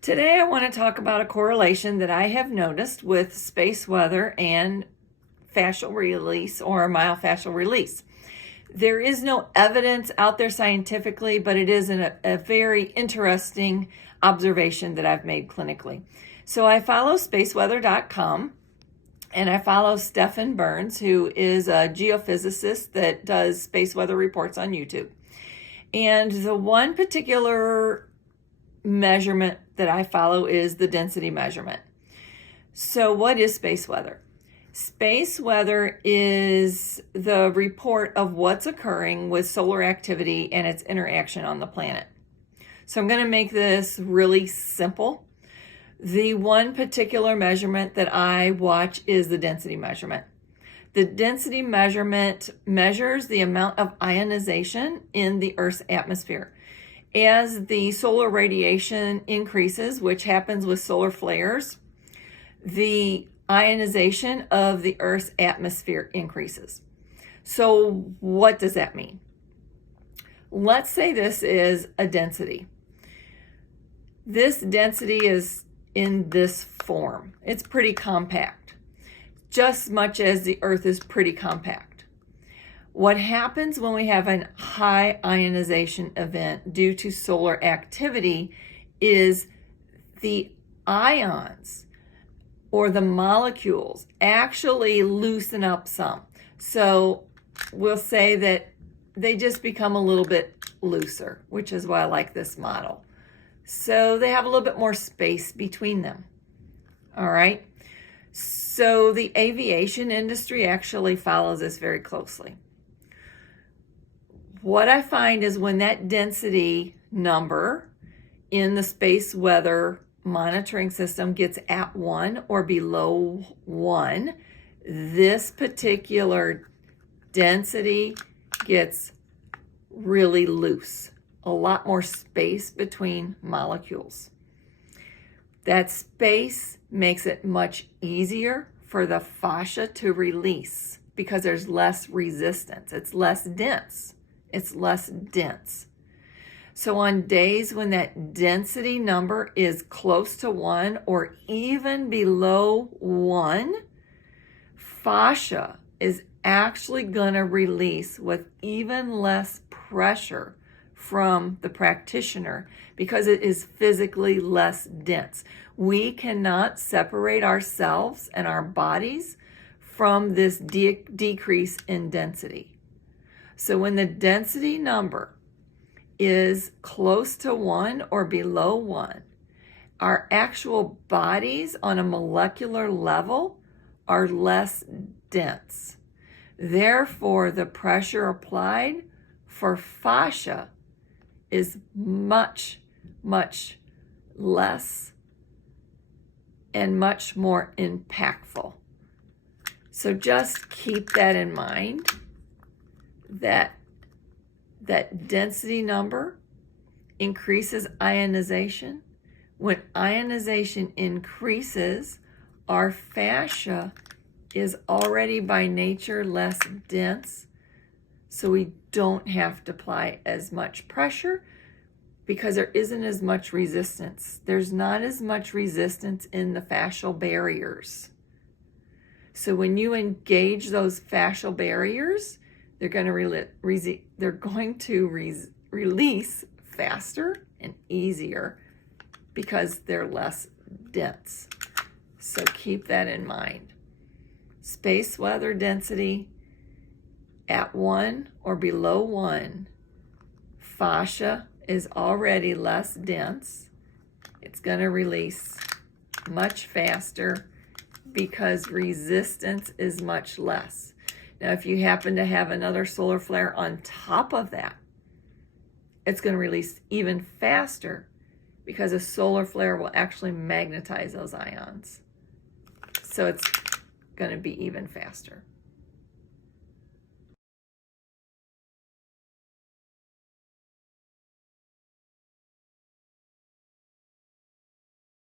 Today I want to talk about a correlation that I have noticed with space weather and fascial release or myofascial release. There is no evidence out there scientifically, but it is a very interesting observation that I've made clinically. So I follow spaceweather.com and I follow Stefan Burns, who is a geophysicist that does space weather reports on YouTube. And the one particular measurement that I follow is the density measurement. So what is space weather? Space weather is the report of what's occurring with solar activity and its interaction on the planet. So I'm going to make this really simple. The one particular measurement that I watch is the density measurement. The density measurement measures the amount of ionization in the Earth's atmosphere. As the solar radiation increases, which happens with solar flares, the ionization of the Earth's atmosphere increases. So what does that mean? Let's say this is a density. This density is in this form. It's pretty compact, just much as the Earth is pretty compact. What happens when we have a high ionization event due to solar activity is the ions or the molecules actually loosen up some. So we'll say that they just become a little bit looser, which is why I like this model. So they have a little bit more space between them. All right. So the aviation industry actually follows this very closely. What I find is when that density number in the space weather monitoring system gets at 1 or below 1, this particular density gets really loose, a lot more space between molecules. That space makes it much easier for the fascia to release because there's less resistance. It's less dense. So on days when that density number is close to 1 or even below 1, fascia is actually going to release with even less pressure from the practitioner because it is physically less dense. We cannot separate ourselves and our bodies from this decrease in density. So when the density number is close to 1 or below 1, our actual bodies on a molecular level are less dense. Therefore, the pressure applied for fascia is much, much less and much more impactful. So just keep that in mind. That density number increases ionization. When ionization increases, our fascia is already by nature less dense, so we don't have to apply as much pressure because there isn't as much resistance. There's not as much resistance in the fascial barriers. So when you engage those fascial barriers, they're going to release faster and easier because they're less dense. So keep that in mind. Space weather density at 1 or below 1, fascia is already less dense. It's going to release much faster because resistance is much less. Now, if you happen to have another solar flare on top of that, it's going to release even faster because a solar flare will actually magnetize those ions. So it's going to be even faster.